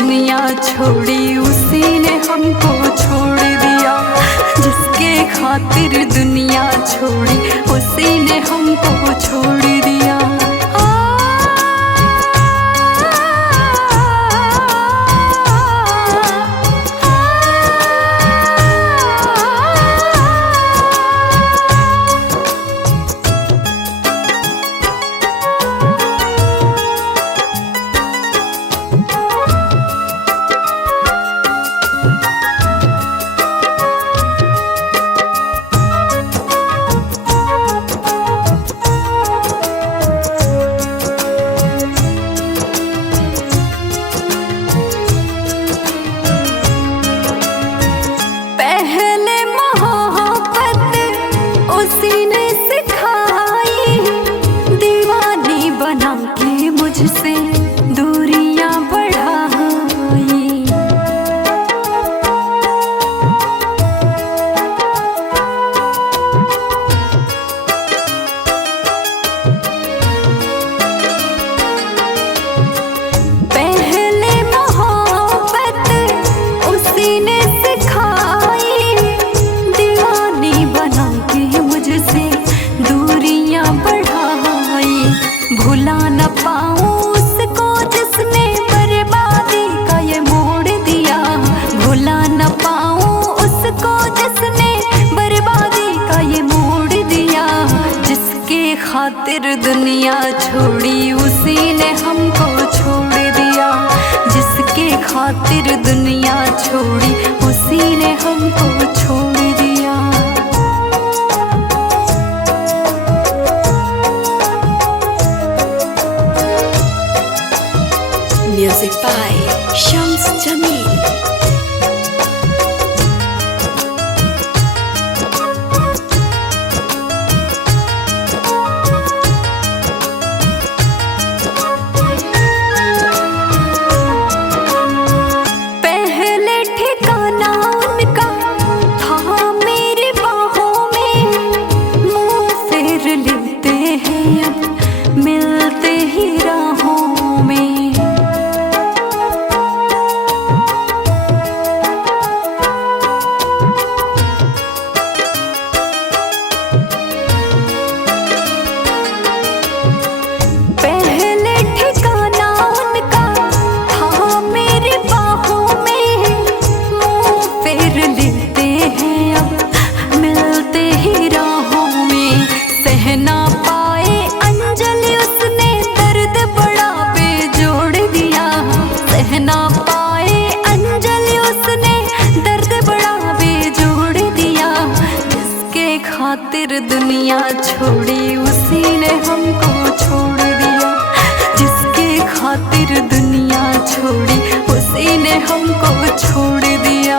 दुनिया छोड़ी उसी ने हमको छोड़ दिया। जिसके खातिर दुनिया छोड़ी उसी ने हमको छोड़ दिया। मुझसे दूरियां बढ़ाई, पहले मोहब्बत उसी ने सिखाई। दीवानी बना के मुझसे दूरियां बढ़ाई। भुला न पाऊं उसको जिसने बर्बादी का ये मोड़ दिया। भुला न पाऊं उसको जिसने बर्बादी का ये मोड़ दिया। जिसके खातिर दुनिया छोड़ी उसी ने हमको छोड़ दिया। जिसके खातिर दुनिया छोड़ी उसी ने हमको छोड़ दिया। Music by Shams Jamil. पहले ठिकाना उनका था मेरी बाहों में। मुंह फेर लेते हैं अब मिलते ही राहों में। सहना पाए अंजलि उसने दर्द बड़ा बेजोड़ दिया। सहना पाए अंजलि उसने दर्द बड़ा बेजोड़ दिया। जिसके खातिर दुनिया छोड़ी उसी ने हमको छोड़ दिया। जिसके खातिर दुनिया छोड़ी उसी ने हमको छोड़ दिया।